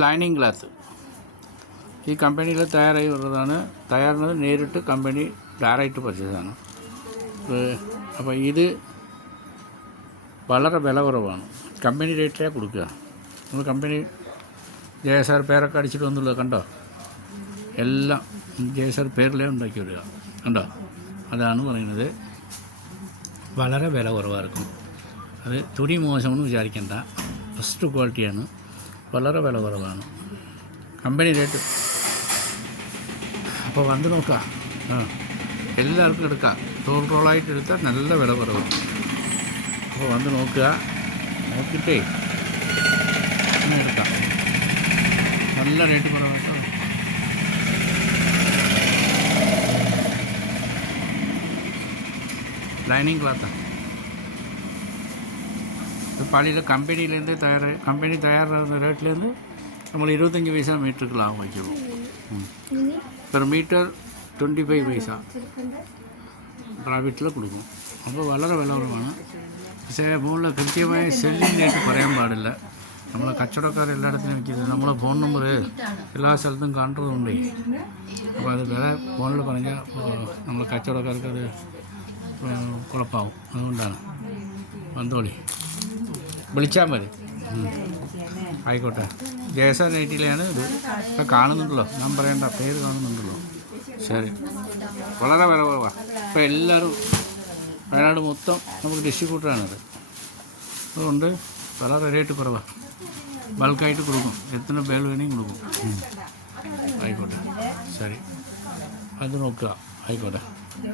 Lining ക്ലാത്ത് ഈ കമ്പനിയിൽ തയ്യാറായി വരുന്നതാണ്. തയ്യാറുള്ളത് നേരിട്ട് കമ്പനി ഡയറക്റ്റ് പർച്ചേസാണ്. അപ്പോൾ ഇത് വളരെ വില കുറവാണ്. കമ്പനി റേറ്റിലേ കൊടുക്കുക. നമ്മൾ കമ്പനി JSR പേരൊക്കെ അടിച്ചിട്ട് വന്നുള്ളത് കണ്ടോ? എല്ലാം JSR പേരിലേ ഉണ്ടാക്കി വരിക കണ്ടോ? അതാണ് പറയുന്നത്. വളരെ വില കുറവായിരിക്കും. അത് തുണി മോശമെന്ന് വിചാരിക്കേണ്ട, ഫസ്റ്റ് ക്വാളിറ്റിയാണ്. വളരെ വില കുറവാണ് കമ്പനി റേറ്റ്. അപ്പോൾ വന്ന് നോക്കാം. എല്ലാവർക്കും എടുക്കാം. റോളായിട്ട് എടുത്താൽ നല്ല വില കുറവാണ്. അപ്പോൾ വന്ന് നോക്കുക. നോക്കിയിട്ടേ അങ്ങനെ എടുക്കാം. നല്ല റേറ്റ് കുറവാണ്. ലൈനിങ് ക്ലാത്താണ്. இது பாலியில் கம்பெனிலேருந்து கம்பெனி தயாராகிற ரேட்லேருந்து நம்ம 25 பைசா மீட்டருக்கு லாபம் வச்சுருவோம். பெர் மீட்டர் 25 പൈസ റാബിറ്റിൽ കൊടുക്കും. അപ്പോൾ വളരെ വില കുറവാണ്. പക്ഷേ മുകളിൽ കൃത്യമായ സെല്ലിംഗ് റേറ്റ് പറയാൻ പാടില്ല. നമ്മളെ കച്ചവടക്കാർ എല്ലായിടത്തും വയ്ക്കുന്നത് നമ്മളെ ഫോൺ നമ്പർ എല്ലാ സ്ഥലത്തും കാണുന്നതുകൊണ്ടേ. അപ്പോൾ അത് വേറെ ഫോണിൽ പറഞ്ഞാൽ നമ്മളെ കച്ചവടക്കാർക്ക് അത് കുഴപ്പമാവും. അതുകൊണ്ടാണ് വന്നോളി, വിളിച്ചാൽ മതി. ആയിക്കോട്ടെ. JSR നൈറ്റിയിലാണ് ഇത്. ഇപ്പം കാണുന്നുണ്ടല്ലോ, ഞാൻ പറയേണ്ട പേര് കാണുന്നുണ്ടല്ലോ. ശരി, വളരെ വില കുറവാണ്. ഇപ്പോൾ എല്ലാവരും വയനാട് മൊത്തം നമുക്ക് ഡിസ്ട്രിബ്യൂട്ടറാണിത്. അതുകൊണ്ട് വളരെ റേറ്റ് കുറവാണ്. ബൾക്കായിട്ട് കൊടുക്കും. എത്ര പേര് വേണമെങ്കിൽ കൊടുക്കും. ആയിക്കോട്ടെ, ശരി, അത് നോക്കുക. ആയിക്കോട്ടെ.